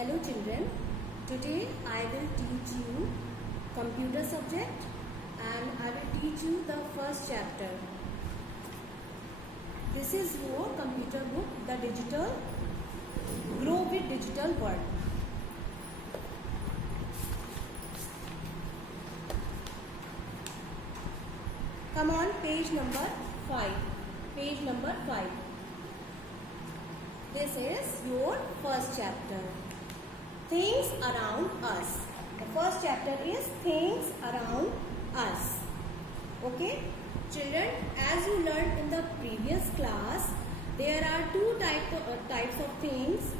Hello children, today I will teach you computer subject and I will teach you the first chapter. This is your computer book, the digital Grow with Digital World. Come on, page number 5. Page number 5. This is your first chapter. Things around us. The first chapter is things around us. Okay? Children, as you learned in the previous class, there are two types of things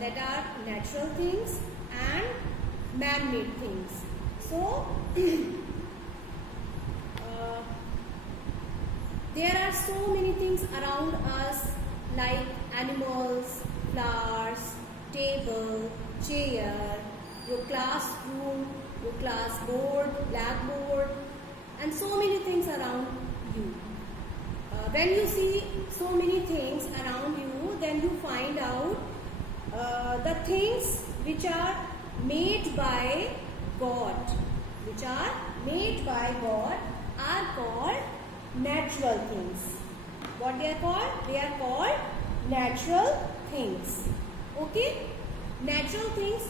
that are natural things and man-made things. So, there are so many things around us like animals, flowers, table, chair, your classroom, your classboard, blackboard, and so many things around you. When you see so many things around you, then you find out the things which are made by God, are called natural things. What they are called? They are called natural things. Okay? Natural things,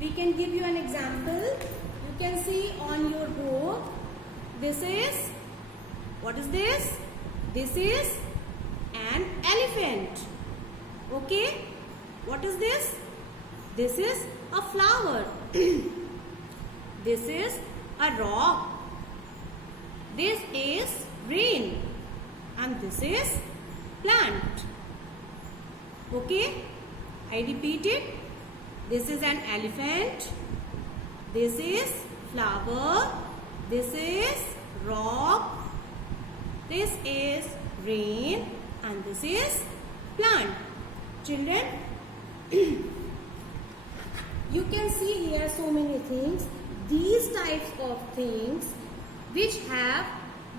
we can give you an example. You can see on your book, this is, what is this? This is an elephant. Okay? What is this? This is a flower. This is a rock. This is rain. And this is plant. Okay? I repeat it. This is an elephant. This is flower. This is rock. This is rain. And this is plant. Children, you can see here so many things. These types of things which have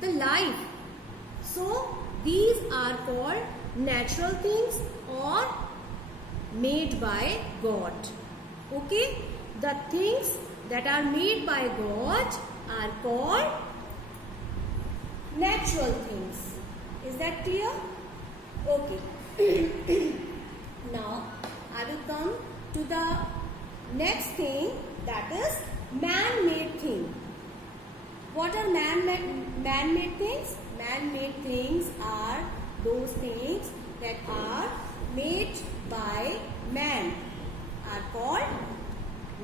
the life. So, these are called natural things or made by God. Okay? The things that are made by God are called natural things. Is that clear? Okay. Now, I will come to the next thing, that is man-made thing. What are man-made things? Man-made things are those things that are made by man, are called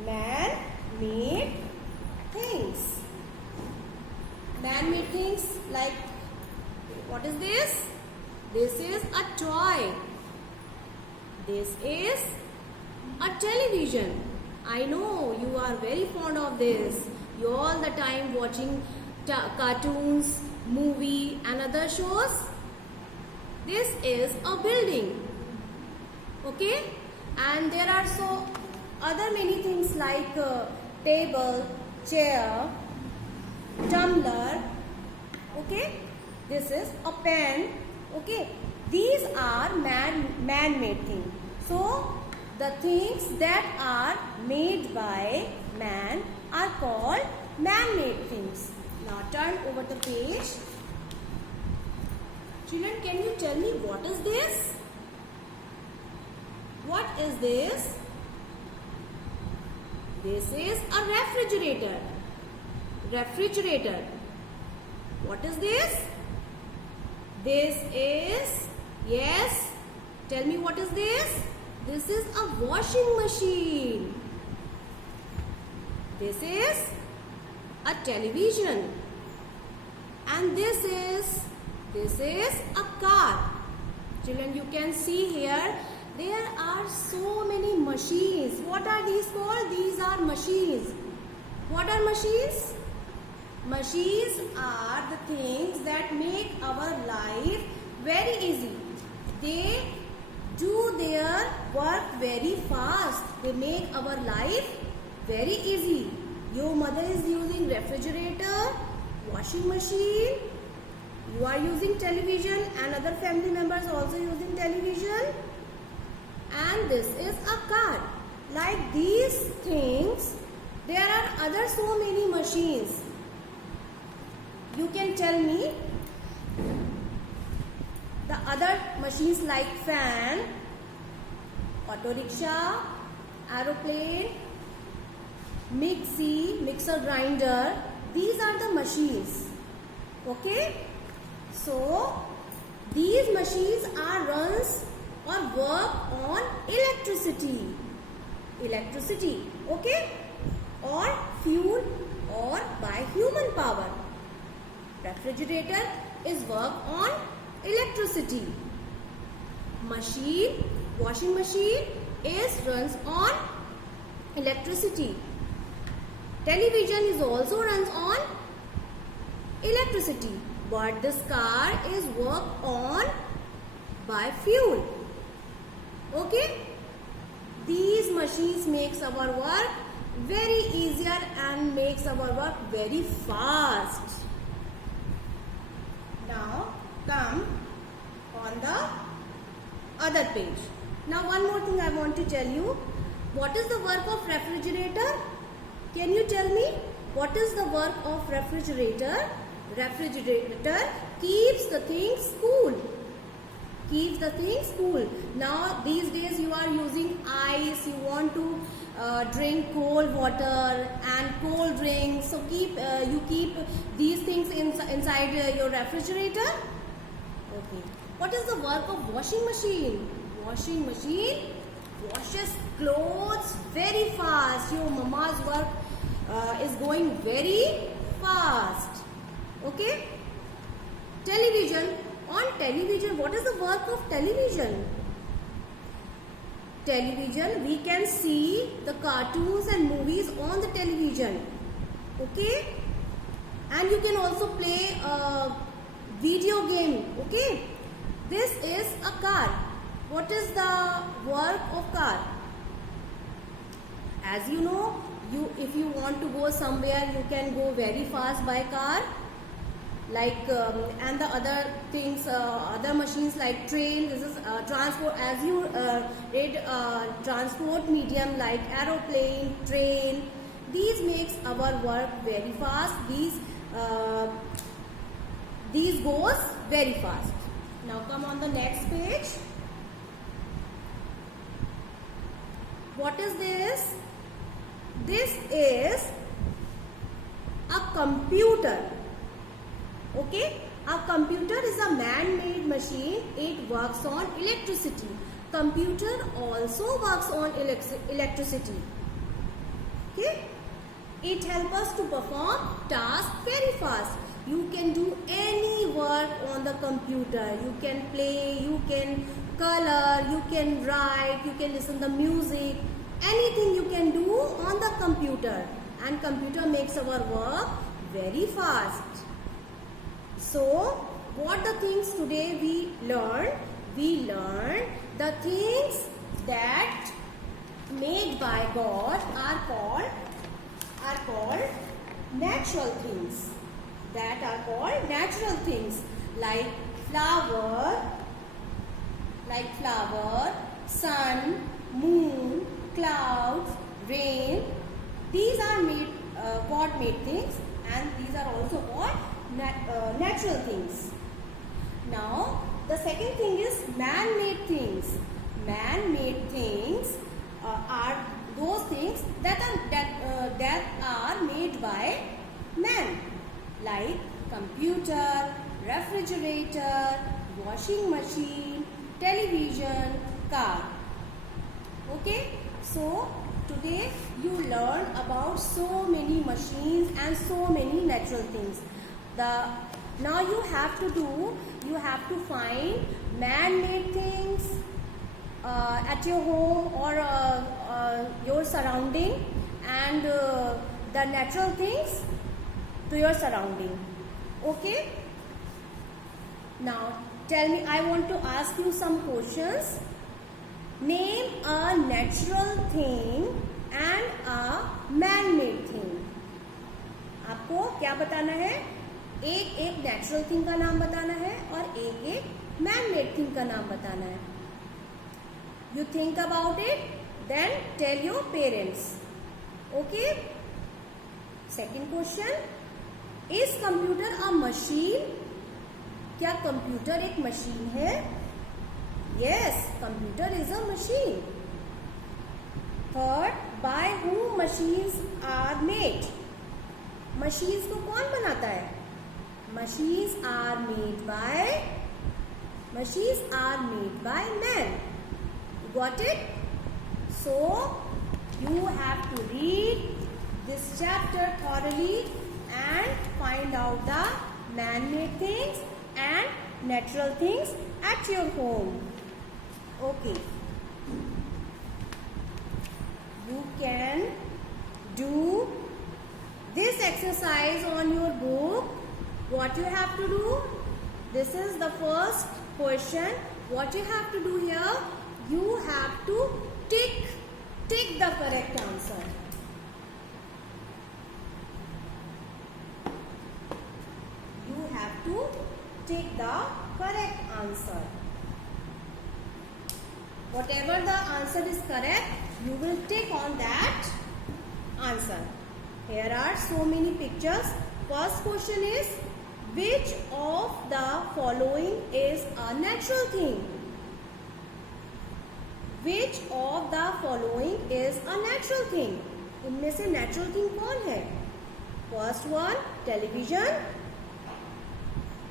man-made things. Man-made things like, what is this? This is a toy. This is a television. I know you are very fond of this. You all the time watching cartoons, movie and other shows. This is a building. Okay? And there are so other many things like table, chair, tumbler. Okay? This is a pen. Okay? These are man-made things. So, the things that are made by man are called man-made things. Now turn over the page. Children, can you tell me what is this? What is this? This is a refrigerator. Refrigerator. What is this? This is, yes, tell me what is this? This is a washing machine. This is a television. And this is a car. Children, you can see here, there are so many machines. What are these called? These are machines. What are machines? Machines are the things that make our life very easy. They do their work very fast. They make our life very easy. Your mother is using refrigerator, washing machine. You are using television and other family members also using television. And this is a car. like these things, there are other so many machines. You can tell me the other machines like fan, auto rickshaw, aeroplane, mixer grinder. These are the machines. Okay, so these machines are runs or work on electricity, okay, or fuel or by human power. Refrigerator is work on electricity. Washing machine is runs on electricity. Television is also runs on electricity, but this car is work on by fuel. Okay, these machines makes our work very easier and makes our work very fast. Now come on the other page. Now one more thing I want to tell you. What is the work of refrigerator? Can you tell me what is the work of refrigerator? Refrigerator keeps the things cool. Now these days you are using ice, you want to drink cold water and cold drinks, so you keep these things inside your refrigerator. Okay. What is the work of washing machine? Washing machine washes clothes very fast. Your mama's work is going very fast. Okay. Television. On television, what is the work of television? Television, we can see the cartoons and movies on the television. Okay. And you can also play a video game. Okay. This is a car. What is the work of car? As you know, if you want to go somewhere, you can go very fast by car. Like and the other things, other machines like train. This is transport. As you read, transport medium like aeroplane, train. These makes our work very fast. These goes very fast. Now come on the next page. What is this? This is a computer. Okay, a computer is a man-made machine. It works on electricity. Computer also works on electricity. Okay, it helps us to perform tasks very fast. You can do any work on the computer. You can play, you can color, you can write, you can listen to music. Anything you can do on the computer, and computer makes our work very fast. So, what the things today we learn? We learn the things that made by God are called natural things. That are called natural things, like flower, sun, moon, clouds, rain. These are God-made things, and these are also called natural things. Now, the second thing is man-made things. Man-made things are those things that are made by man, like computer, refrigerator, washing machine, television, car. Okay, so today you learn about so many machines and so many natural things. Now you have to find man-made things at your home or your surrounding, and the natural things to your surrounding. Okay, now tell me, I want to ask you some questions. Name a natural thing and a man-made thing. आपको क्या बताना है? एक natural thing का नाम बताना है और एक मैन मेड थिंग का नाम बताना है. You think about it. then tell your parents. Okay. Second question, is computer a machine? क्या कंप्यूटर एक मशीन है? Yes, computer is a machine. Third, by whom machines are made? Machines को कौन बनाता है? Machines are made by man. You got it? So you have to read this chapter thoroughly and find out the man-made things and natural things at your home. Okay. You can do this exercise on your book. What you have to do? This is the first question. What you have to do here? You have to tick the correct answer. You have to tick the correct answer. Whatever the answer is correct, you will tick on that answer. Here are so many pictures. First question is, which of the following is a natural thing? Which of the following is a natural thing? इनमें से natural thing कौन है? First one, television,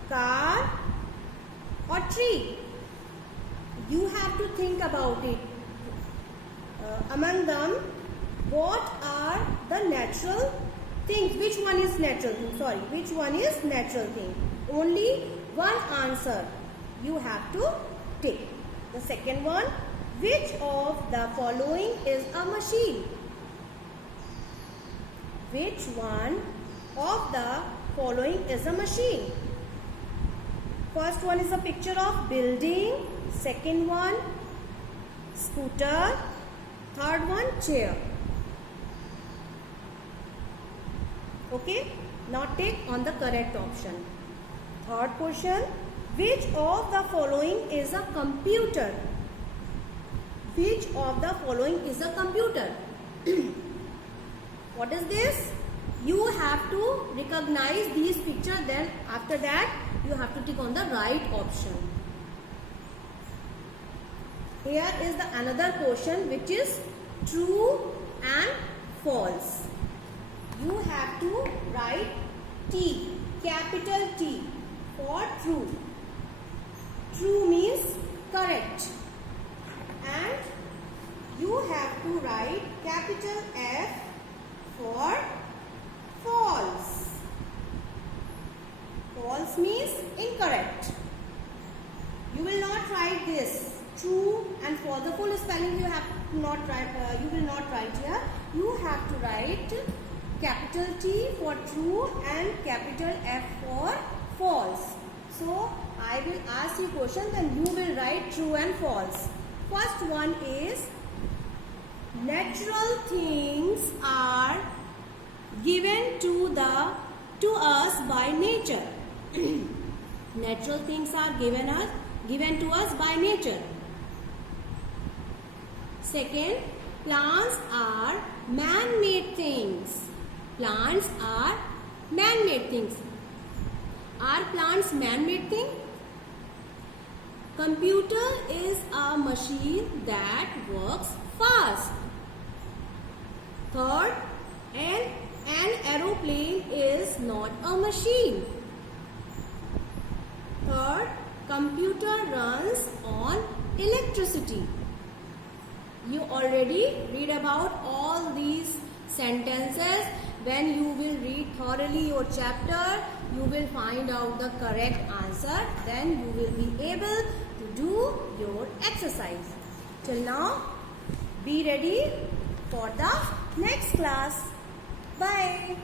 car or tree. You have to think about it. Among them, what are the natural things? Which one is natural thing? Sorry, which one is natural thing? Only one answer you have to tick. The second one, which of the following is a machine? Which one of the following is a machine? First one is a picture of building. Second one, scooter. Third one, chair. Okay, now tick on the correct option. Third question, which of the following is a computer? Which of the following is a computer? What is this? You have to recognize these pictures, then after that you have to tick on the right option. Here is the another question which is true and false. You have to write T, capital T for true. True means correct. And you have to write capital F for false. False means incorrect. You will not write this true and false. The full spelling you have to not write. You will not write here. You have to write capital T for true and capital F for false. So I will ask you question, then you will write true and false. First one is, natural things are given to us by nature. Natural things are given to us by nature. Second, plants are man-made things. Plants are man-made things. Are plants man-made thing? Computer is a machine that works fast. Third, an aeroplane is not a machine. Third, computer runs on electricity. You already read about all these sentences. When you will read thoroughly your chapter, you will find out the correct answer. Then you will be able to do your exercise. Till now, be ready for the next class. Bye.